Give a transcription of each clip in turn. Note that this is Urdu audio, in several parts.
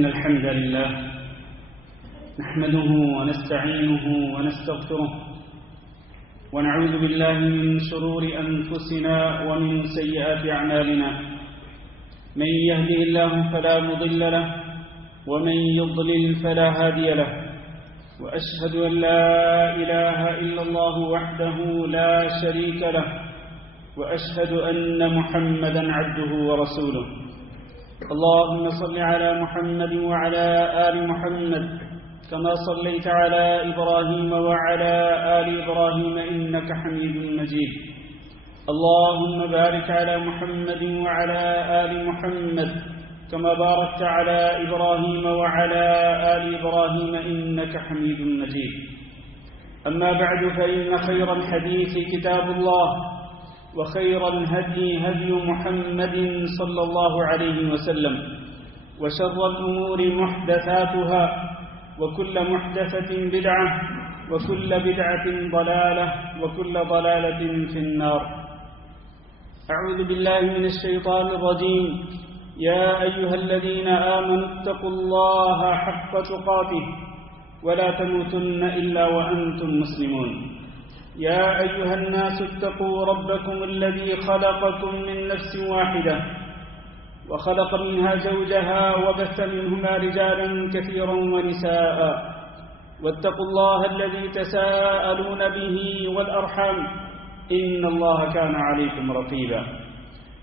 إن الحمد لله نحمده ونستعينه ونستغفره ونعوذ بالله من شرور أنفسنا ومن سيئات أعمالنا. من يهده الله فلا مضل له ومن يضلل فلا هادي له، وأشهد أن لا إله إلا الله وحده لا شريك له، وأشهد أن محمدا عبده ورسوله. اللهم صل على محمد وعلى آل محمد كما صليت على إبراهيم وعلى آل إبراهيم إنك حميد مجيد. اللهم بارك على محمد وعلى آل محمد كما باركت على إبراهيم وعلى آل إبراهيم إنك حميد مجيد. أما بعد، فإن خير الحديث كتاب الله، وخير الهدي هدي محمد صلى الله عليه وسلم، وشر الأمور محدثاتها، وكل محدثة بدعة، وكل بدعة ضلالة، وكل ضلالة في النار. أعوذ بالله من الشيطان الرجيم. يا أيها الذين آمنوا اتقوا الله حق تقاته ولا تموتن إلا وأنتم مسلمون. يا أيها الناس اتقوا ربكم الذي خلقكم من نفس واحدة وخلق منها زوجها وبث منهما رجالا كثيرا ونساء، واتقوا الله الذي تساءلون به والأرحام إن الله كان عليكم رقيبا.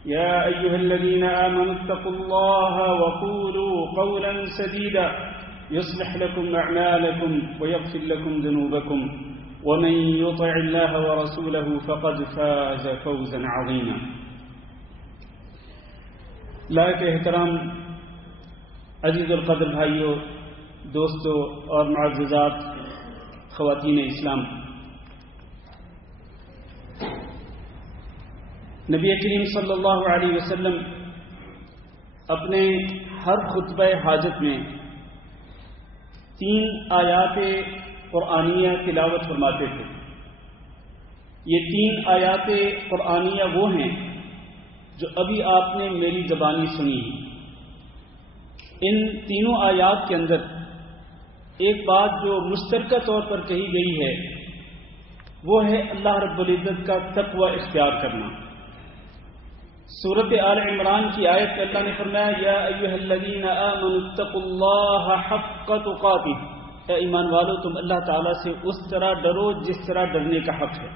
يا أيها الذين آمنوا اتقوا الله وقولوا قولا سديدا يصلح لكم أعمالكم ويغفر لكم ذنوبكم، ومن يطع الله ورسوله فقد فاز فوزا عظيما. لائق احترام عزیز القدر بھائیوں، دوستوں اور معززات خواتین اسلام، نبی کریم صلی اللہ علیہ وسلم اپنے ہر خطبہ حاجت میں 3 آیات قرآنیہ تلاوت فرماتے تھے. یہ 3 آیات قرآنیہ وہ ہیں جو ابھی آپ نے میری زبانی سنی. ان تینوں آیات کے اندر ایک بات جو مشترکہ طور پر کہی گئی ہے وہ ہے اللہ رب العزت کا تقوی اختیار کرنا. سورۃ آل عمران کی آیت میں اللہ نے فرمایا یا ایھا الذین آمنوا اتقوا اللہ حق تقاتہ، اے ایمان والو تم اللہ تعالیٰ سے اس طرح ڈرو جس طرح ڈرنے کا حق ہے.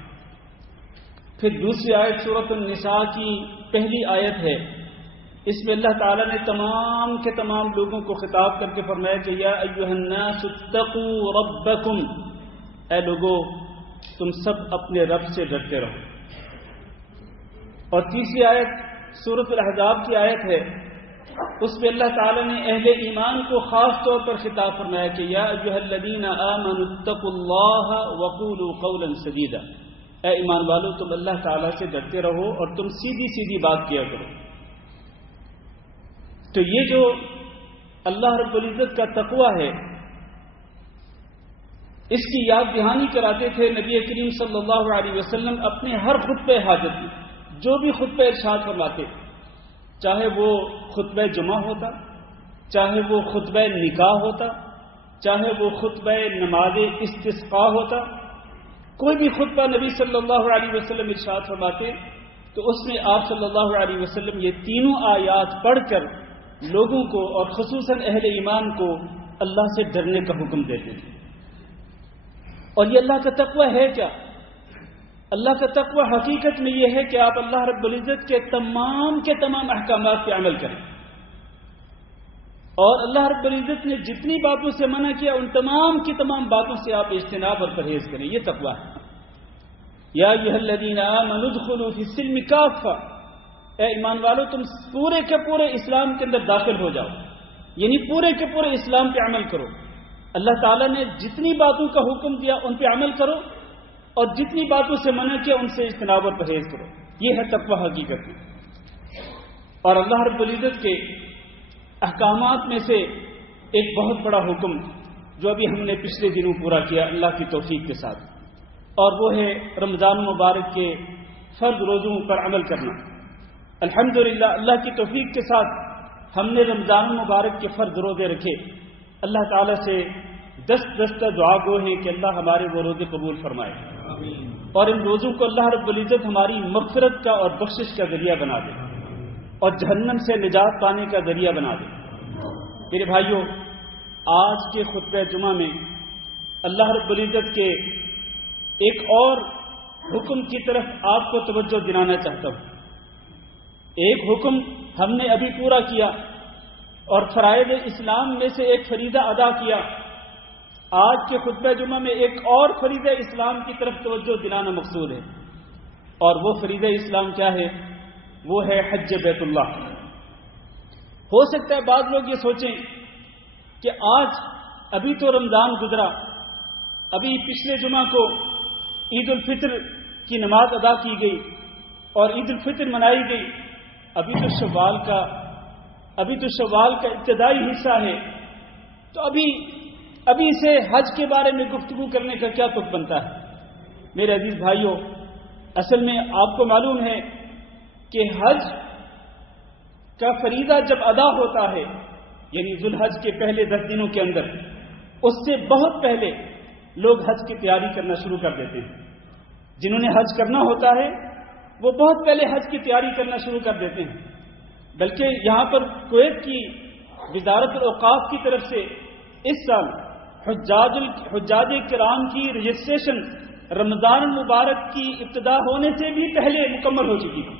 پھر دوسری آیت سورۃ النساء کی پہلی آیت ہے، اس میں اللہ تعالیٰ نے تمام کے تمام لوگوں کو خطاب کر کے فرمایا کہ یا ایھا الناس اتقوا ربکم، اے لوگو تم سب اپنے رب سے ڈرتے رہو. اور تیسری آیت سورۃ الاحزاب کی آیت ہے، اس میں اللہ تعالیٰ نے اہل ایمان کو خاص طور پر خطاب فرمایا کہ یا ایھا الذین آمنوا اتقوا اللہ وقولوا قولا سدیدا، اے ایمان والو تم اللہ تعالیٰ سے ڈرتے رہو اور تم سیدھی سیدھی بات کیا کرو. تو یہ جو اللہ رب العزت کا تقوی ہے اس کی یاد دہانی کراتے تھے نبی کریم صلی اللہ علیہ وسلم اپنے ہر خطبہ حاجت میں. جو بھی خطبہ ارشاد فرماتے، چاہے وہ خطبہ جمعہ ہوتا، چاہے وہ خطبہ نکاح ہوتا، چاہے وہ خطبہ نماز استسقاء ہوتا، کوئی بھی خطبہ نبی صلی اللہ علیہ وسلم ارشاد فرماتے تو اس میں آپ صلی اللہ علیہ وسلم یہ تینوں آیات پڑھ کر لوگوں کو اور خصوصاً اہل ایمان کو اللہ سے ڈرنے کا حکم دیتے تھے. اور یہ اللہ کا تقوی ہے کیا؟ اللہ کا تقوی حقیقت میں یہ ہے کہ آپ اللہ رب العزت کے تمام احکامات پہ عمل کریں، اور اللہ رب العزت نے جتنی باتوں سے منع کیا ان تمام کی تمام باتوں سے آپ اجتناب اور پرہیز کریں. یہ تقوی ہے. یا ایھا الذین آمنوا ادخلوا فی السلم کافہ، اے ایمان والو تم پورے کے پورے اسلام کے اندر داخل ہو جاؤ، یعنی پورے کے پورے اسلام پہ عمل کرو. اللہ تعالیٰ نے جتنی باتوں کا حکم دیا ان پہ عمل کرو، اور جتنی باتوں سے منع کیا ان سے اجتناب اور پرہیز کرو. یہ ہے تقوی حقیقت میں. اور اللہ رب العزت کے احکامات میں سے ایک بہت بڑا حکم جو ابھی ہم نے پچھلے دنوں پورا کیا اللہ کی توفیق کے ساتھ، اور وہ ہے رمضان مبارک کے فرض روزوں پر عمل کرنا. الحمدللہ اللہ کی توفیق کے ساتھ ہم نے رمضان المبارک کے فرض روزے رکھے، اللہ تعالیٰ سے دستہ دعا گو ہیں کہ اللہ ہمارے وہ روزے قبول فرمائے، اور ان روزوں کو اللہ رب العزت ہماری مغفرت کا اور بخشش کا ذریعہ بنا دے اور جہنم سے نجات پانے کا ذریعہ بنا دے۔ میرے بھائیوں، آج کے خطبہ جمعہ میں اللہ رب العزت کے ایک اور حکم کی طرف آپ کو توجہ دلانا چاہتا ہوں۔ ایک حکم ہم نے ابھی پورا کیا اور فرائض اسلام میں سے ایک فریضہ ادا کیا۔ آج کے خطبہ جمعہ میں ایک اور فریضہ اسلام کی طرف توجہ دلانا مقصود ہے، اور وہ فریضہ اسلام کیا ہے؟ وہ ہے حج بیت اللہ۔ ہو سکتا ہے بعض لوگ یہ سوچیں کہ آج ابھی تو رمضان گزرا، ابھی پچھلے جمعہ کو عید الفطر کی نماز ادا کی گئی اور عید الفطر منائی گئی، ابھی تو شوال کا ابتدائی حصہ ہے، تو ابھی سے حج کے بارے میں گفتگو کرنے کا کیا تک بنتا ہے؟ میرے عزیز بھائیوں، اصل میں آپ کو معلوم ہے کہ حج کا فریضہ جب ادا ہوتا ہے، یعنی ذوالحج کے پہلے 10 دنوں کے اندر، اس سے بہت پہلے لوگ حج کی تیاری کرنا شروع کر دیتے ہیں۔ جنہوں نے حج کرنا ہوتا ہے وہ بہت پہلے حج کی تیاری کرنا شروع کر دیتے ہیں، بلکہ یہاں پر کویت کی وزارت الاوقاف کی طرف سے اس سال حجاج کرام کی رجسٹریشن رمضان المبارک کی ابتدا ہونے سے بھی پہلے مکمل ہو چکی تھی۔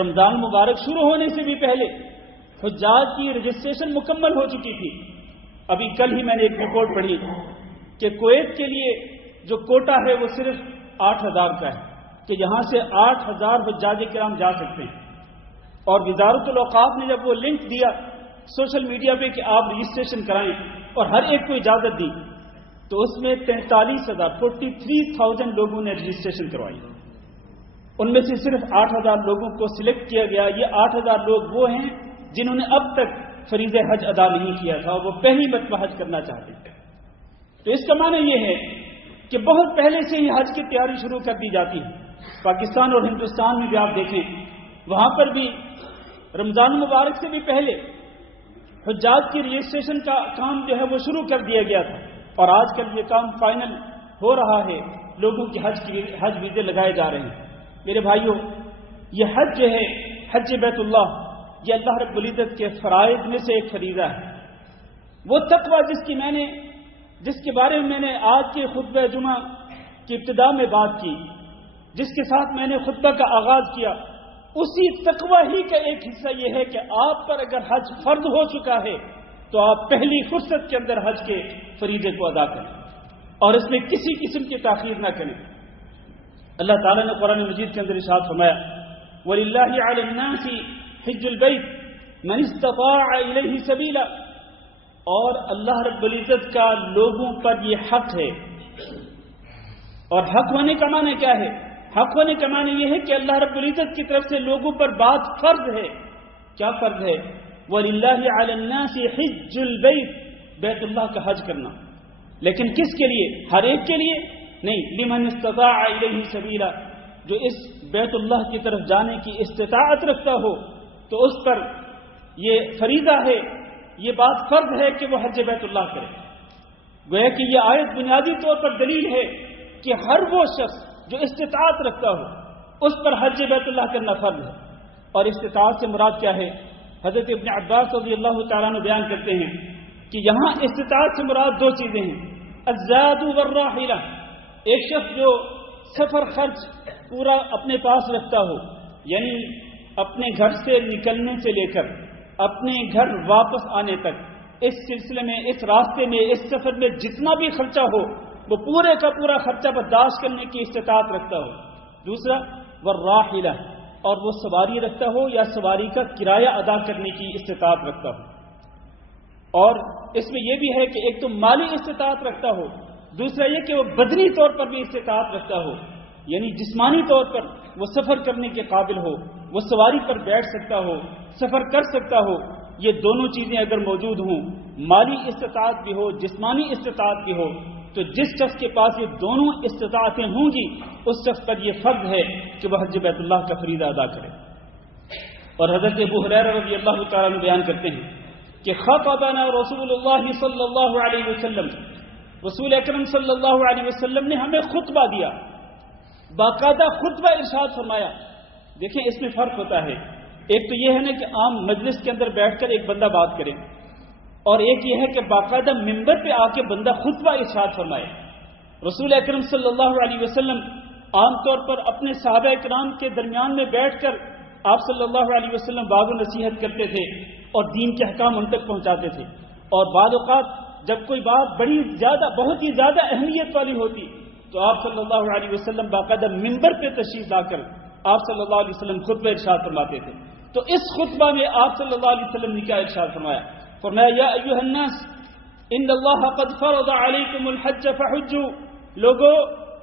رمضان المبارک شروع ہونے سے بھی پہلے حجاج کی رجسٹریشن مکمل ہو چکی تھی۔ ابھی کل ہی میں نے ایک رپورٹ پڑھی کہ کویت کے لیے جو کوٹا ہے وہ صرف 8,000 کا ہے، کہ یہاں سے 8,000 حجاج کرام جا سکتے ہیں، اور وزارت الاوقاف نے جب وہ لنک دیا سوشل میڈیا پہ کہ آپ رجسٹریشن کرائیں اور ہر ایک کو اجازت دی، تو اس میں 43,000 لوگوں نے رجسٹریشن کروائی۔ ان میں سے صرف 8,000 لوگوں کو سلیکٹ کیا گیا۔ یہ 8,000 لوگ وہ ہیں جنہوں نے اب تک فریضہ حج ادا نہیں کیا تھا اور وہ پہلی مرتبہ حج کرنا چاہتے تھے۔ تو اس کا معنی یہ ہے کہ بہت پہلے سے ہی حج کی تیاری شروع کر دی جاتی ہے۔ پاکستان اور ہندوستان میں بھی آپ دیکھیں، وہاں پر بھی رمضان مبارک سے بھی پہلے حجاج کی رجسٹریشن کا کام جو ہے وہ شروع کر دیا گیا تھا، اور آج کل یہ کام فائنل ہو رہا ہے، لوگوں کی حج ویزے لگائے جا رہے ہیں۔ میرے بھائیوں، یہ حج جو ہے، حج بیت اللہ، یہ اللہ رب العزت کے فرائض میں سے ایک فریضہ ہے۔ وہ تقوی جس کے بارے میں میں نے آج کے خطبہ جمعہ کی ابتدا میں بات کی، جس کے ساتھ میں نے خطبہ کا آغاز کیا، اسی تقوی ہی کا ایک حصہ یہ ہے کہ آپ پر اگر حج فرض ہو چکا ہے تو آپ پہلی فرصت کے اندر حج کے فریضے کو ادا کریں اور اس میں کسی قسم کی تاخیر نہ کریں۔ اللہ تعالیٰ نے قرآن مجید کے اندر ارشاد فرمایا، وَلِلَّهِ عَلَى النَّاسِ حِجُّ الْبَيْتِ مَنِ اسْتَطَاعَ إِلَيْهِ سَبِيلًا، اور اللہ رب العزت کا لوگوں پر یہ حق ہے۔ اور حق ہونے کا معنی کیا ہے؟ حق ہونے کا معنی یہ ہے کہ اللہ رب العزت کی طرف سے لوگوں پر بات فرض ہے۔ کیا فرض ہے؟ وَلِلَّهِ عَلَى النَّاسِ حِجُّ الْبَيْتِ، بیت اللہ کا حج کرنا، لیکن کس کے لیے؟ ہر ایک کے لیے نہیں، لمن استطاع الیہ سبیلا، جو اس بیت اللہ کی طرف جانے کی استطاعت رکھتا ہو تو اس پر یہ فریضہ ہے، یہ بات فرض ہے کہ وہ حج بیت اللہ کرے۔ گویا کہ یہ آیت بنیادی طور پر دلیل ہے کہ ہر وہ شخص جو استطاعت رکھتا ہو اس پر حج بیت اللہ کرنا فرض ہے۔ اور استطاعت سے مراد کیا ہے؟ حضرت ابن عباس رضی اللہ تعالیٰ عنہ بیان کرتے ہیں کہ یہاں استطاعت سے مراد 2 چیزیں ہیں، الزاد والراحلہ، ایک شخص جو سفر خرچ پورا اپنے پاس رکھتا ہو، یعنی اپنے گھر سے نکلنے سے لے کر اپنے گھر واپس آنے تک، اس سلسلے میں، اس راستے میں، اس سفر میں جتنا بھی خرچہ ہو وہ پورے کا پورا خرچہ برداشت کرنے کی استطاعت رکھتا ہو۔ دوسرا والراحلہ، اور وہ سواری رکھتا ہو یا سواری کا کرایہ ادا کرنے کی استطاعت رکھتا ہو۔ اور اس میں یہ بھی ہے کہ ایک تو مالی استطاعت رکھتا ہو، دوسرا یہ کہ وہ بدنی طور پر بھی استطاعت رکھتا ہو، یعنی جسمانی طور پر وہ سفر کرنے کے قابل ہو، وہ سواری پر بیٹھ سکتا ہو، سفر کر سکتا ہو۔ یہ دونوں چیزیں اگر موجود ہوں، مالی استطاعت بھی ہو، جسمانی استطاعت بھی ہو، تو جس شخص کے پاس یہ دونوں استطاعتیں ہوں گی اس شخص پر یہ فرض ہے کہ وہ حج بیت اللہ کا فریضہ ادا کرے۔ اور حضرت ابو ہریرہ رضی اللہ تعالیٰ عنہ بیان کرتے ہیں کہ خطبنا رسول اللہ صلی اللہ علیہ وسلم، رسول اکرم صلی اللہ علیہ وسلم نے ہمیں خطبہ دیا، باقاعدہ خطبہ ارشاد فرمایا۔ دیکھیں اس میں فرق ہوتا ہے، ایک تو یہ ہے نا کہ عام مجلس کے اندر بیٹھ کر ایک بندہ بات کرے، اور ایک یہ ہے کہ باقاعدہ ممبر پہ آ کے بندہ خطبہ ارشاد فرمائے۔ رسول اکرم صلی اللہ علیہ وسلم عام طور پر اپنے صحابہ کرام کے درمیان میں بیٹھ کر آپ صلی اللہ علیہ وسلم واعظ و نصیحت کرتے تھے اور دین کے احکام ان تک پہنچاتے تھے، اور بعض اوقات جب کوئی بات بہت ہی زیادہ اہمیت والی ہوتی تو آپ صلی اللہ علیہ وسلم باقاعدہ ممبر پہ تشریف لا کر آپ صلی اللہ علیہ وسلم خطبہ ارشاد فرماتے تھے۔ تو اس خطبہ میں آپ صلی اللہ علیہ وسلم نے کیا ارشاد فرمایا؟ فرمایا یا ایھا الناس ان اللہ قد فرض علیکم الحج فحجوا، لوگو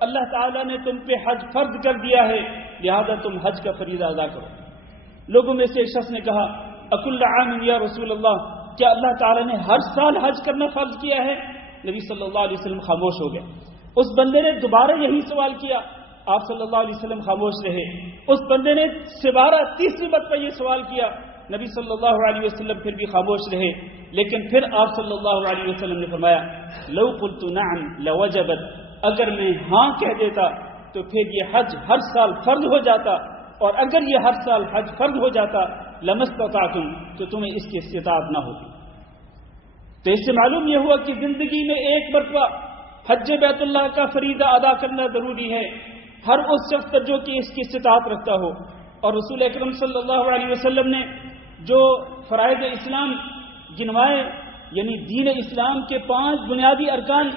اللہ تعالیٰ نے تم پہ حج فرض کر دیا ہے، لہذا تم حج کا فریضہ ادا کرو۔ لوگوں میں سے ایک شخص نے کہا اکل عام یا رسول اللہ، کیا اللہ تعالیٰ نے ہر سال حج کرنا فرض کیا ہے؟ نبی صلی اللہ علیہ وسلم خاموش ہو گئے۔ اس بندے نے دوبارہ یہی سوال کیا، آپ صلی اللہ علیہ وسلم خاموش رہے۔ اس بندے نے تیسری مرتبہ یہ سوال کیا، نبی صلی اللہ علیہ وسلم پھر بھی خاموش رہے، لیکن پھر آپ صلی اللہ علیہ وسلم نے فرمایا لو قلت نعم لوجبت، اگر میں ہاں کہہ دیتا تو پھر یہ حج ہر سال فرض ہو جاتا، اور اگر یہ ہر سال حج فرض ہو جاتا لمستطعتم، تو تمہیں اس کی استطاعت نہ ہوتی۔ تو اس سے معلوم یہ ہوا کہ زندگی میں ایک مرتبہ حج بیت اللہ کا فریضہ ادا کرنا ضروری ہے، ہر اس شخص پر جو کہ اس کی استطاعت رکھتا ہو۔ اور رسول اکرم صلی اللہ علیہ وسلم نے جو فرائض اسلام گنوائے، یعنی دین اسلام کے 5 بنیادی ارکان،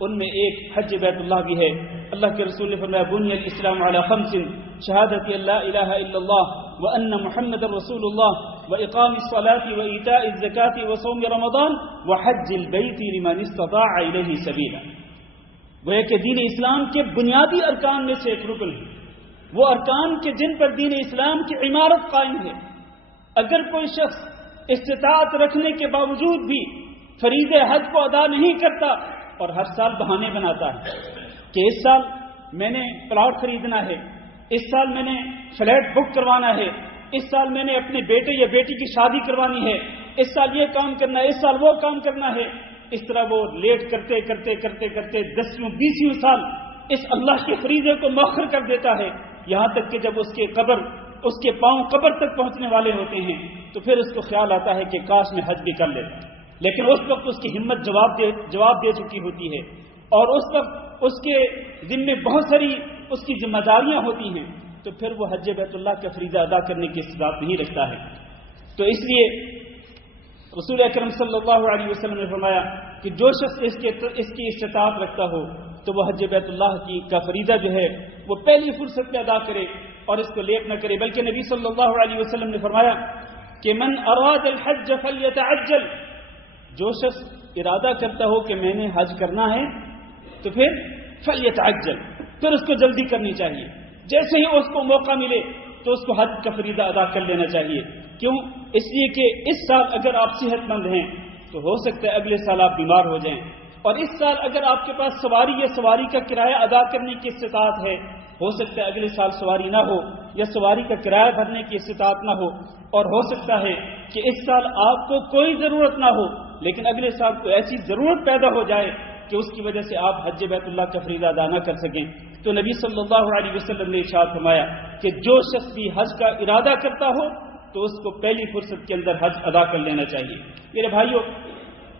ان میں ایک حج بیت اللہ بھی ہے۔ اللہ کے رسول نے فرمایا بنی الاسلام علی 5 شہادت ان لا الہ الا اللہ وان محمد رسول اللہ واقام الصلاۃ وایتاء الزکاۃ وصوم رمضان وحج البیت لمن استطاع الیہ سبیلا۔ وہ کہ دین اسلام کے بنیادی ارکان میں سے ایک رکن ہے، وہ ارکان کے جن پر دین اسلام کی عمارت قائم ہے۔ اگر کوئی شخص استطاعت رکھنے کے باوجود بھی فریضہ حج کو ادا نہیں کرتا اور ہر سال بہانے بناتا ہے کہ اس سال میں نے پلاٹ خریدنا ہے، اس سال میں نے فلیٹ بک کروانا ہے، اس سال میں نے اپنے بیٹے یا بیٹی کی شادی کروانی ہے، اس سال یہ کام کرنا ہے، اس سال وہ کام کرنا ہے، اس طرح وہ لیٹ کرتے کرتے کرتے کرتے 10ویں 20ویں سال اس اللہ کے فریضے کو مؤخر کر دیتا ہے، یہاں تک کہ جب اس کے پاؤں قبر تک پہنچنے والے ہوتے ہیں تو پھر اس کو خیال آتا ہے کہ کاش میں حج بھی کر لیتا، لیکن اس وقت اس کی ہمت جواب دے چکی ہوتی ہے، اور اس وقت اس کے ذمے بہت ساری اس کی ذمہ داریاں ہوتی ہیں، تو پھر وہ حج بیت اللہ کا فریضہ ادا کرنے کی استطاعت نہیں رکھتا ہے۔ تو اس لیے رسول اکرم صلی اللہ علیہ وسلم نے فرمایا کہ جو شخص اس کی استطاعت رکھتا ہو تو وہ حج بیت اللہ کا فریضہ جو ہے وہ پہلی فرصت میں ادا کرے اور اس کو لیٹ نہ کرے، بلکہ نبی صلی اللہ علیہ وسلم نے فرمایا کہ من اراد الحج فلیتعجل، جو شخص ارادہ کرتا ہو کہ میں نے حج کرنا ہے تو پھر فلیتعجل، پھر اس کو جلدی کرنی چاہیے، جیسے ہی اس کو موقع ملے تو اس کو حج کا فریضہ ادا کر لینا چاہیے۔ کیوں؟ اس لیے کہ اس سال اگر آپ صحت مند ہیں تو ہو سکتا ہے اگلے سال آپ بیمار ہو جائیں، اور اس سال اگر آپ کے پاس سواری یا سواری کا کرایہ ادا کرنے کی استطاعت ہے، ہو سکتا ہے اگلے سال سواری نہ ہو یا سواری کا کرایہ بھرنے کی استطاعت نہ ہو، اور ہو سکتا ہے کہ اس سال آپ کو کوئی ضرورت نہ ہو لیکن اگلے سال کوئی ایسی ضرورت پیدا ہو جائے کہ اس کی وجہ سے آپ حج بیت اللہ کا فریضہ ادا نہ کر سکیں۔ تو نبی صلی اللہ علیہ وسلم نے ارشاد فرمایا کہ جو شخص بھی حج کا ارادہ کرتا ہو تو اس کو پہلی فرصت کے اندر حج ادا کر لینا چاہیے۔ میرے بھائیو،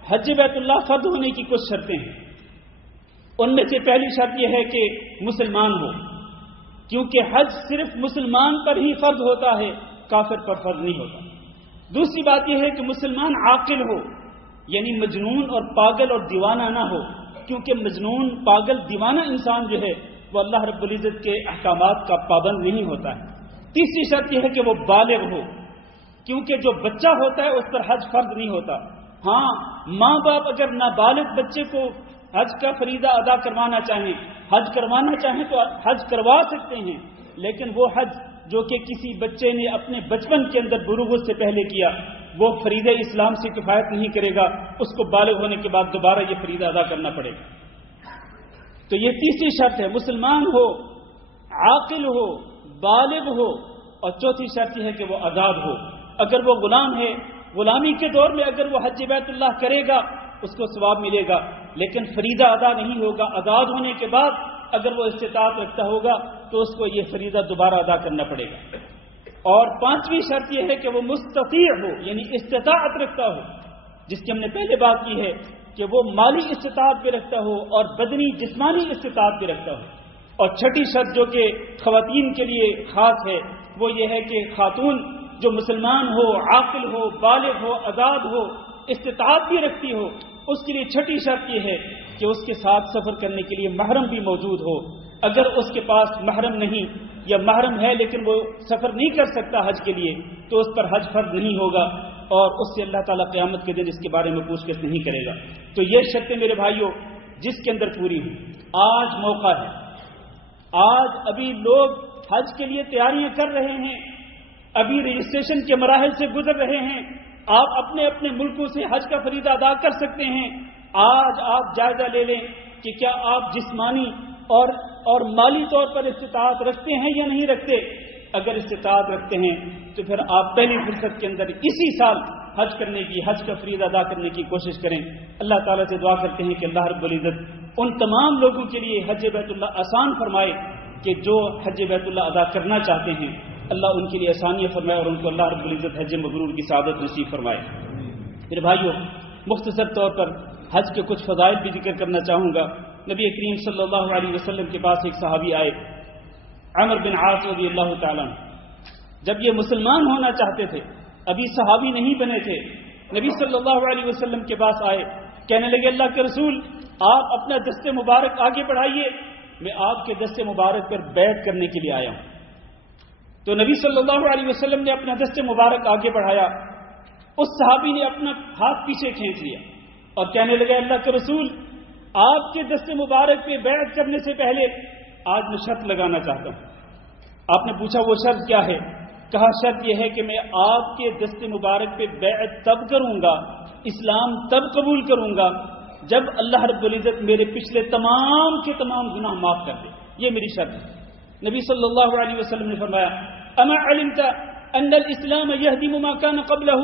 حج بیت اللہ فرض ہونے کی کچھ شرطیں ہیں، ان میں سے پہلی شرط یہ ہے کہ مسلمان ہو، کیونکہ حج صرف مسلمان پر ہی فرض ہوتا ہے، کافر پر فرض نہیں ہوتا۔ دوسری بات یہ ہے کہ مسلمان عاقل ہو، یعنی مجنون اور پاگل اور دیوانہ نہ ہو، کیونکہ مجنون پاگل دیوانہ انسان جو ہے وہ اللہ رب العزت کے احکامات کا پابند نہیں ہوتا ہے۔ تیسری شرط یہ ہے کہ وہ بالغ ہو، کیونکہ جو بچہ ہوتا ہے اس پر حج فرض نہیں ہوتا۔ ہاں، ماں باپ اگر نابالغ بچے کو حج کا فریضہ ادا کروانا چاہیں تو حج کروا سکتے ہیں، لیکن وہ حج جو کہ کسی بچے نے اپنے بچپن کے اندر بلوغ سے پہلے کیا وہ فریضہ اسلام سے کفایت نہیں کرے گا، اس کو بالغ ہونے کے بعد دوبارہ یہ فریضہ ادا کرنا پڑے گا۔ تو یہ تیسری شرط ہے، مسلمان ہو، عاقل ہو، بالغ ہو اور چوتھی شرط یہ ہے کہ وہ آزاد ہو. اگر وہ غلام ہے، غلامی کے دور میں اگر وہ حج بیت اللہ کرے گا اس کو ثواب ملے گا، لیکن فریضہ ادا نہیں ہوگا. آزاد ہونے کے بعد اگر وہ استطاعت رکھتا ہوگا تو اس کو یہ فریضہ دوبارہ ادا کرنا پڑے گا. اور پانچویں شرط یہ ہے کہ وہ مستطیع ہو، یعنی استطاعت رکھتا ہو، جس کی ہم نے پہلے بات کی ہے کہ وہ مالی استطاعت بھی رکھتا ہو اور بدنی جسمانی استطاعت بھی رکھتا ہو. اور چھٹی شرط جو کہ خواتین کے لیے خاص ہے وہ یہ ہے کہ خاتون جو مسلمان ہو، عاقل ہو، بالغ ہو، آزاد ہو، استطاعت بھی رکھتی ہو، اس کے لیے چھٹی شرط یہ ہے کہ اس کے ساتھ سفر کرنے کے لیے محرم بھی موجود ہو. اگر اس کے پاس محرم نہیں یا محرم ہے لیکن وہ سفر نہیں کر سکتا حج کے لیے تو اس پر حج فرض نہیں ہوگا اور اس سے اللہ تعالیٰ قیامت کے دن اس کے بارے میں پوچھ گچھ نہیں کرے گا. تو یہ شرطیں میرے بھائیوں جس کے اندر پوری ہوئی، آج موقع ہے. آج ابھی لوگ حج کے لیے تیاریاں کر رہے ہیں، ابھی رجسٹریشن کے مراحل سے گزر رہے ہیں. آپ اپنے اپنے ملکوں سے حج کا فریضہ ادا کر سکتے ہیں. آج آپ جائزہ لے لیں کہ کیا آپ جسمانی اور مالی طور پر استطاعت رکھتے ہیں یا نہیں رکھتے. اگر استطاعت رکھتے ہیں تو پھر آپ پہلی فرصت کے اندر اسی سال حج کرنے کی، حج کا فریضہ ادا کرنے کی کوشش کریں. اللہ تعالیٰ سے دعا کرتے ہیں کہ اللہ رب العزت ان تمام لوگوں کے لیے حج بیت اللہ آسان فرمائے کہ جو حج بیت اللہ ادا کرنا چاہتے ہیں. اللہ ان کے لیے آسانیاں فرمائے اور ان کو اللہ رب العزت حج مبرور کی سعادت نصیب فرمائے. میرے بھائیوں مختصر طور پر حج کے کچھ فضائل بھی ذکر کرنا چاہوں گا. نبی کریم صلی اللہ علیہ وسلم کے پاس ایک صحابی آئے، عمر بن عاص رضی اللہ تعالیٰ. جب یہ مسلمان ہونا چاہتے تھے، ابھی صحابی نہیں بنے تھے، نبی صلی اللہ علیہ وسلم کے پاس آئے، کہنے لگے اللہ کے رسول آپ اپنا دست مبارک آگے بڑھائیے، میں آپ کے دست مبارک پر بیعت کرنے کے لیے آیا ہوں. تو نبی صلی اللہ علیہ وسلم نے اپنا دست مبارک آگے بڑھایا. اس صحابی نے اپنا ہاتھ پیچھے کھینچ لیا اور کہنے لگے اللہ کے رسول آپ کے دست مبارک پہ بیعت کرنے سے پہلے آج میں شرط لگانا چاہتا ہوں. آپ نے پوچھا وہ شرط کیا ہے؟ کہا شرط یہ ہے کہ میں آپ کے دست مبارک پہ بیعت تب کروں گا، اسلام تب قبول کروں گا جب اللہ رب العزت میرے پچھلے تمام کے تمام گناہ معاف کر دے. یہ میری شرط ہے. نبی صلی اللہ علیہ وسلم نے فرمایا اما علمت ان الاسلام یہدم ما کان قبلہ،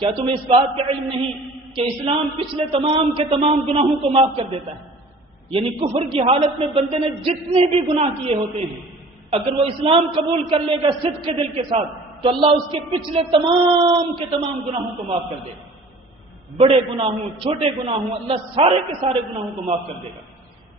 کیا تمہیں اس بات کا علم نہیں کہ اسلام پچھلے تمام کے تمام گناہوں کو معاف کر دیتا ہے. یعنی کفر کی حالت میں بندے نے جتنے بھی گناہ کیے ہوتے ہیں اگر وہ اسلام قبول کر لے گا صدق کے دل کے ساتھ تو اللہ اس کے پچھلے تمام کے تمام گناہوں کو معاف کر دے گا. بڑے گناہ ہوں، چھوٹے گناہ ہوں، اللہ سارے کے سارے گناہوں کو معاف کر دے گا.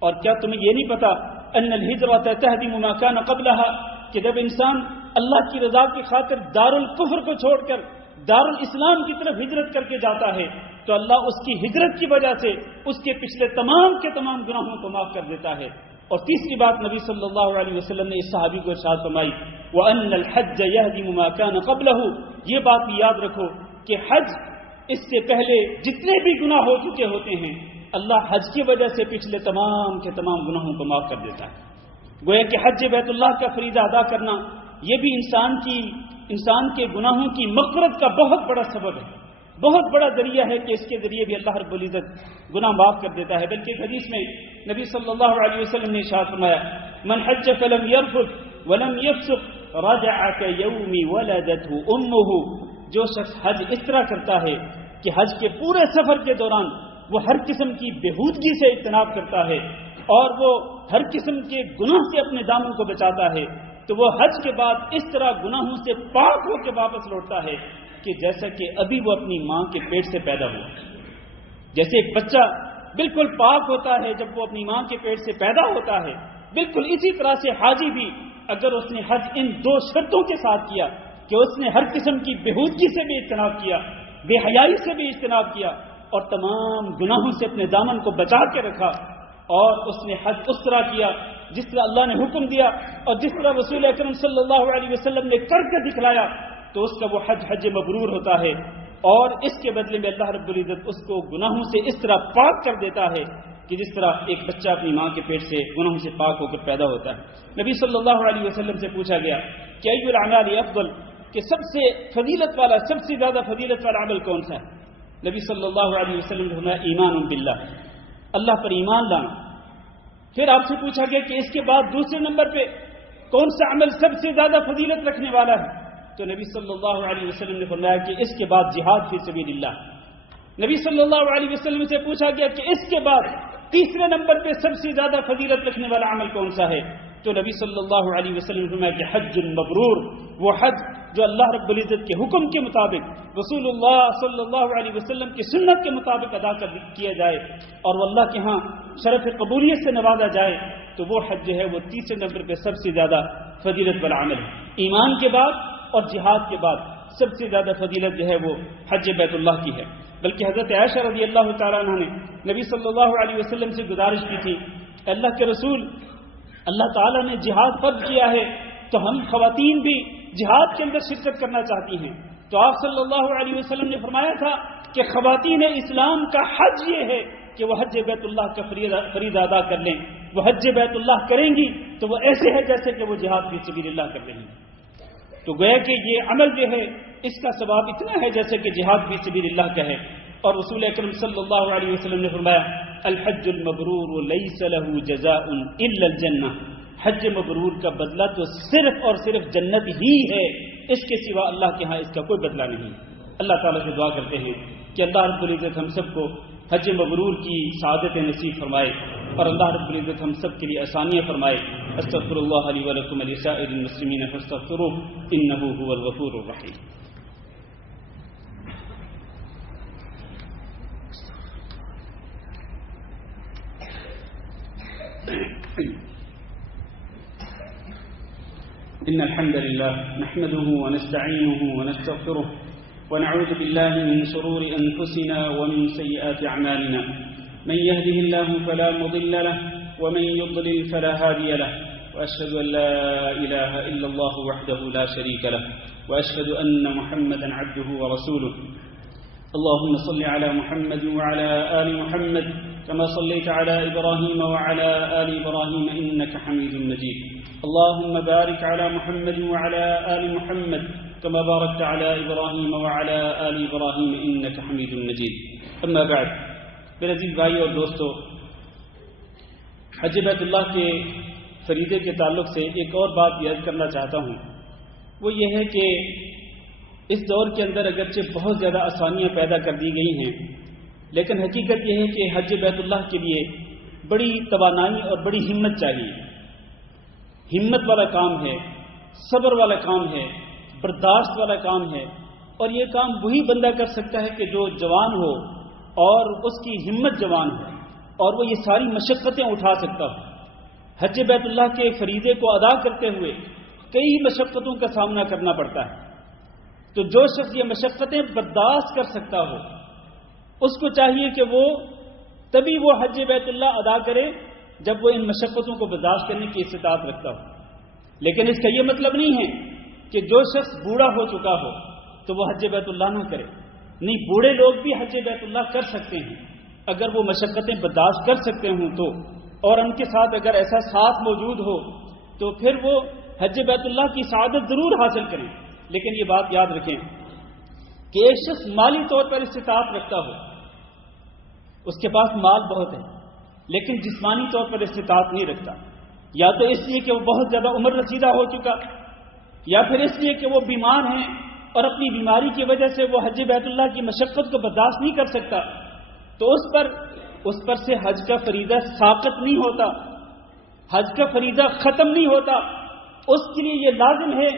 اور کیا تمہیں یہ نہیں پتا ان الہجرۃ تہدم ما کان قبلھا، کہ جب انسان اللہ کی رضا کی خاطر دار الکفر کو چھوڑ کر دار الاسلام کی طرف ہجرت کر کے جاتا ہے تو اللہ اس کی ہجرت کی وجہ سے اس کے پچھلے تمام کے تمام گناہوں کو معاف کر دیتا ہے. اور تیسری بات نبی صلی اللہ علیہ وسلم نے اس صحابی کو ارشاد فرمائی وَأَنَّ الْحَجَّ يَهْدِمُ مَا كَانَ قَبْلَهُ، یہ بات بھی یاد رکھو کہ حج اس سے پہلے جتنے بھی گناہ ہو چکے ہوتے ہیں اللہ حج کی وجہ سے پچھلے تمام کے تمام گناہوں کو معاف کر دیتا ہے. گویا کہ حج بیت اللہ کا فریضہ ادا کرنا یہ بھی انسان کے گناہوں کی مغفرت کا بہت بڑا سبب ہے، بہت بڑا ذریعہ ہے کہ اس کے ذریعے بھی اللہ رب العزت گناہ معاف کر دیتا ہے. بلکہ ایک حدیث میں نبی صلی اللہ علیہ وسلم نے ارشاد فرمایا من حج فلم يرفث ولم يفسق رجع كيوم ولدته امه، جو شخص حج اس طرح کرتا ہے کہ حج کے پورے سفر کے دوران وہ ہر قسم کی بےہودگی سے اجتناب کرتا ہے اور وہ ہر قسم کے گناہ سے اپنے دامن کو بچاتا ہے تو وہ حج کے بعد اس طرح گناہوں سے پاک ہو کے واپس لوٹتا ہے کہ جیسا کہ ابھی وہ اپنی ماں کے پیٹ سے پیدا ہوا. جیسے ایک بچہ بالکل پاک ہوتا ہے جب وہ اپنی ماں کے پیٹ سے پیدا ہوتا ہے، بالکل اسی طرح سے حاجی بھی اگر اس نے حج ان دو شرطوں کے ساتھ کیا کہ اس نے ہر قسم کی بےہودگی سے بھی اجتناب کیا، بے حیائی سے بھی اجتناب کیا اور تمام گناہوں سے اپنے دامن کو بچا کے رکھا اور اس نے حج اس طرح کیا جس طرح اللہ نے حکم دیا اور جس طرح رسول اکرم صلی اللہ علیہ وسلم نے کر کے دکھلایا تو اس کا وہ حج مبرور ہوتا ہے اور اس کے بدلے میں اللہ رب العزت اس کو گناہوں سے اس طرح پاک کر دیتا ہے کہ جس طرح ایک بچہ اپنی ماں کے پیٹ سے گناہوں سے پاک ہو کر پیدا ہوتا ہے. نبی صلی اللہ علیہ وسلم سے پوچھا گیا کہ ای الاعمال افضل، کہ سب سے فضیلت والا، سب سے زیادہ فضیلت والا عمل کون سا ہے؟ نبی صلی اللہ علیہ وسلم نے فرمایا ایمان باللہ، اللہ پر ایمان لانا. پھر آپ سے پوچھا گیا کہ اس کے بعد دوسرے نمبر پہ کون سا عمل سب سے زیادہ فضیلت رکھنے والا ہے؟ تو نبی صلی اللہ علیہ وسلم نے فرمایا کہ اس کے بعد جہاد فی سبیل اللہ. نبی صلی اللہ علیہ وسلم سے پوچھا گیا کہ اس کے بعد تیسرے نمبر پہ سب سے زیادہ فضیلت رکھنے والا عمل کون سا ہے؟ تو نبی صلی اللہ علیہ وسلم نے فرمایا کہ حج مبرور، وہ حج جو اللہ رب العزت کے حکم کے مطابق رسول اللہ صلی اللہ علیہ وسلم کی سنت کے مطابق ادا کیا جائے اور وہ اللہ کے ہاں شرف قبولیت سے نوازا جائے، تو وہ حج جو ہے وہ تیسرے نمبر پہ سب سے زیادہ فضیلت والا عمل ہے. ایمان کے بعد اور جہاد کے بعد سب سے زیادہ فضیلت جو ہے وہ حج بیت اللہ کی ہے. بلکہ حضرت عائشہ رضی اللہ تعالیٰ عنہ نے نبی صلی اللہ علیہ وسلم سے گزارش کی تھی، اللہ کے رسول، اللہ تعالیٰ نے جہاد فرض کیا ہے تو ہم خواتین بھی جہاد کے اندر شرکت کرنا چاہتی ہیں. تو آپ صلی اللہ علیہ وسلم نے فرمایا تھا کہ خواتین اسلام کا حج یہ ہے کہ وہ حج بیت اللہ کا فریضہ ادا کر لیں. وہ حج بیت اللہ کریں گی تو وہ ایسے ہے جیسے کہ وہ جہاد فی سبیل اللہ کر رہی ہیں. تو گویا کہ یہ عمل جو ہے اس کا ثواب اتنا ہے جیسے کہ جہاد فی سبیل اللہ کا ہے. اور رسول اکرم صلی اللہ علیہ وسلم نے فرمایا الحج المبرور لیس له جزاء الا الجنہ، حج مبرور کا بدلہ تو صرف اور صرف جنت ہی ہے، اس کے سوا اللہ کے ہاں اس کا کوئی بدلہ نہیں. اللہ تعالیٰ سے دعا کرتے ہیں کہ اللہ رب العزت ہم سب کو حج مبرور کی سعادت نصیب فرمائے اور اللہ رب العزت ہم سب کے لیے آسانیاں فرمائے. استغفر اللہ لی ولکم ولسائر المسلمین فاستغفروہ انہ هو الغفور الرحیم. إن الحمد لله نحمده ونستعينه ونستغفره ونعوذ بالله من شرور أنفسنا ومن سيئات أعمالنا، من يهده الله فلا مضل له ومن يضلل فلا هادي له، وأشهد أن لا إله إلا الله وحده لا شريك له، وأشهد أن محمدا عبده ورسوله. اللهم صل على محمد وعلى آل محمد كما صليت على إبراهيم وعلى آل إبراهيم إنك حميد مجيد. اللهم بارك على محمد وعلى آل محمد كما باركت على إبراهيم وعلى آل إبراهيم إنك حميد مجيد. أما بعد، میرے عزیز بھائی اور دوستو، حج بیت اللہ کے فریضے کے تعلق سے ایک اور بات یاد کرنا چاہتا ہوں. وہ یہ ہے کہ اس دور کے اندر اگرچہ بہت زیادہ آسانیاں پیدا کر دی گئی ہیں، لیکن حقیقت یہ ہے کہ حج بیت اللہ کے لیے بڑی توانائی اور بڑی ہمت چاہیے. ہمت والا کام ہے، صبر والا کام ہے، برداشت والا کام ہے، اور یہ کام وہی بندہ کر سکتا ہے کہ جو جوان ہو اور اس کی ہمت جوان ہو اور وہ یہ ساری مشقتیں اٹھا سکتا ہو. حج بیت اللہ کے فریضے کو ادا کرتے ہوئے کئی مشقتوں کا سامنا کرنا پڑتا ہے. تو جو شخص یہ مشقتیں برداشت کر سکتا ہو اس کو چاہیے کہ وہ تبھی وہ حج بیت اللہ ادا کرے جب وہ ان مشقتوں کو برداشت کرنے کی استطاعت رکھتا ہو. لیکن اس کا یہ مطلب نہیں ہے کہ جو شخص بوڑھا ہو چکا ہو تو وہ حج بیت اللہ نہ کرے. نہیں، بوڑھے لوگ بھی حج بیت اللہ کر سکتے ہیں اگر وہ مشقتیں برداشت کر سکتے ہوں تو، اور ان کے ساتھ اگر ایسا ساتھ موجود ہو تو پھر وہ حج بیت اللہ کی سعادت ضرور حاصل کریں. لیکن یہ بات یاد رکھیں کہ ایک شخص مالی طور پر استطاعت رکھتا ہو، اس کے پاس مال بہت ہے لیکن جسمانی طور پر استطاعت نہیں رکھتا، یا تو اس لیے کہ وہ بہت زیادہ عمر رسیدہ ہو چکا، یا پھر اس لیے کہ وہ بیمار ہیں اور اپنی بیماری کی وجہ سے وہ حج بیت اللہ کی مشقت کو برداشت نہیں کر سکتا، تو اس پر سے حج کا فریضہ ساقط نہیں ہوتا، حج کا فریضہ ختم نہیں ہوتا. اس کے لیے یہ لازم ہے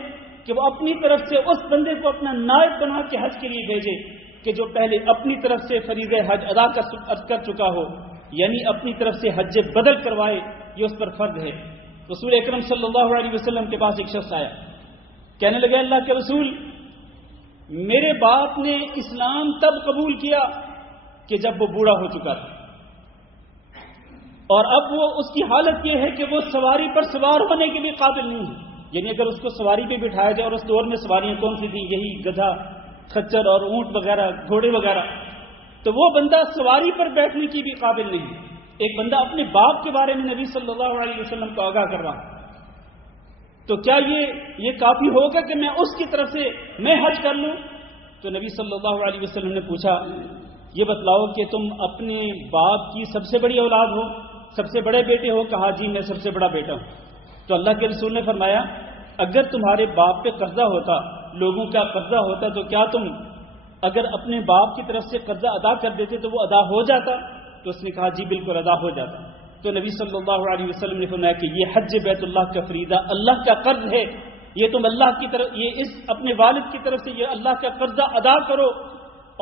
کہ وہ اپنی طرف سے اس بندے کو اپنا نائب بنا کے حج کے لیے بھیجے کہ جو پہلے اپنی طرف سے فریضہ حج ادا کر چکا ہو، یعنی اپنی طرف سے حج بدل کروائے، یہ اس پر فرض ہے. رسول اکرم صلی اللہ علیہ وسلم کے پاس ایک شخص آیا، کہنے لگا اللہ کے رسول، میرے باپ نے اسلام تب قبول کیا کہ جب وہ بوڑھا ہو چکا تھا، اور اب وہ اس کی حالت یہ ہے کہ وہ سواری پر سوار ہونے کے بھی قابل نہیں ہے. یعنی اگر اس کو سواری پہ بٹھایا جائے، اور اس دور میں سواریاں کون سی تھیں؟ یہی گدھا، خچر اور اونٹ وغیرہ، گھوڑے وغیرہ. تو وہ بندہ سواری پر بیٹھنے کی بھی قابل نہیں ہے. ایک بندہ اپنے باپ کے بارے میں نبی صلی اللہ علیہ وسلم کو آگاہ کر رہا، تو کیا یہ کافی ہوگا کہ میں اس کی طرف سے میں حج کر لوں؟ تو نبی صلی اللہ علیہ وسلم نے پوچھا، یہ بتلاؤ کہ تم اپنے باپ کی سب سے بڑی اولاد ہو، سب سے بڑے بیٹے ہو؟ کہا جی میں سب سے بڑا بیٹا ہوں. تو اللہ کے رسول نے فرمایا، اگر تمہارے باپ پہ قرضہ ہوتا لوگوں کا قرضہ ہوتا تو کیا تم اگر اپنے باپ کی طرف سے قرضہ ادا کر دیتے تو وہ ادا ہو جاتا؟ تو اس نے کہا جی بالکل ادا ہو جاتا. تو نبی صلی اللہ علیہ وسلم نے فرمایا کہ یہ حج بیت اللہ کا فریضہ اللہ کا قرض ہے، یہ تم اللہ کی طرف، یہ اس اپنے والد کی طرف سے یہ اللہ کا قرضہ ادا کرو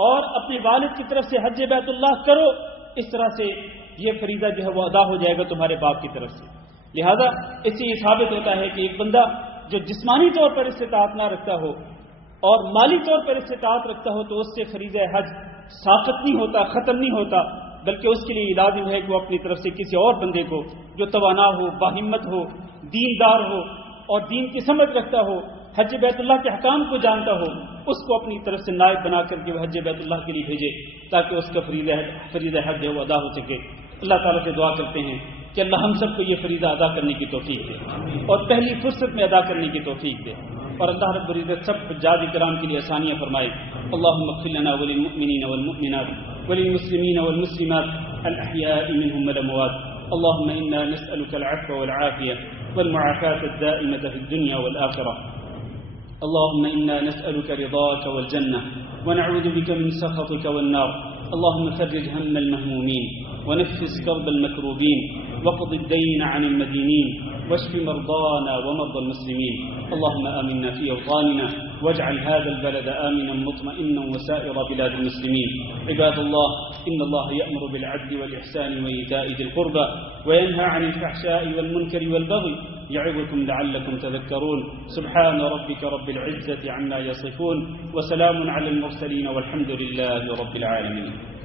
اور اپنے والد کی طرف سے حج بیت اللہ کرو. اس طرح سے یہ فریضہ جو ہے وہ ادا ہو جائے گا تمہارے باپ کی طرف سے. لہذا اس سے یہ ثابت ہوتا ہے کہ ایک بندہ جو جسمانی طور پر استطاعت نہ رکھتا ہو اور مالی طور پر استطاعت رکھتا ہو تو اس سے فریضہ حج ساقط نہیں ہوتا، ختم نہیں ہوتا، بلکہ اس کے لیے لازم ہے کہ وہ اپنی طرف سے کسی اور بندے کو جو توانا ہو، باہمت ہو، دیندار ہو اور دین کی سمجھ رکھتا ہو، حج بیت اللہ کے حکام کو جانتا ہو، اس کو اپنی طرف سے نائب بنا کر کے وہ حج بیت اللہ کے لیے بھیجے تاکہ اس کا فریضہ حج ہے وہ ادا ہو سکے. اللہ تعالیٰ سے دعا کرتے ہیں کہ اللہ ہم سب کو یہ فریضہ ادا کرنے کی توفیق دے اور پہلی فرصت میں ادا کرنے کی توفیق دے، اور اللہ رب العزت سب حجاج کرام کے لیے آسانیاں فرمائے. اللهم اغفر لنا وللمؤمنين والمؤمنات وللمسلمين والمسلمات الأحياء منهم والأموات. اللهم إنا نسألك العفو والعافية والمعافاة الدائمة في الدنيا والآخرة. اللهم إنا نسألك رضاك والجنة ونعوذ بك من سخطك والنار. اللهم فرج هم المهمومين ونفس كرب المكروبين وقض الدين عن المدينين واشف مرضانا ومرضى المسلمين. اللهم آمنا في أوطاننا واجعل هذا البلد آمنا مطمئنا وسائر بلاد المسلمين. عباد الله، إن الله يأمر بالعدل والإحسان وإيتاء ذي القربى وينهى عن الفحشاء والمنكر والبغي يعظكم لعلكم تذكرون. سبحان ربك رب العزة عما يصفون وسلام على المرسلين والحمد لله رب العالمين.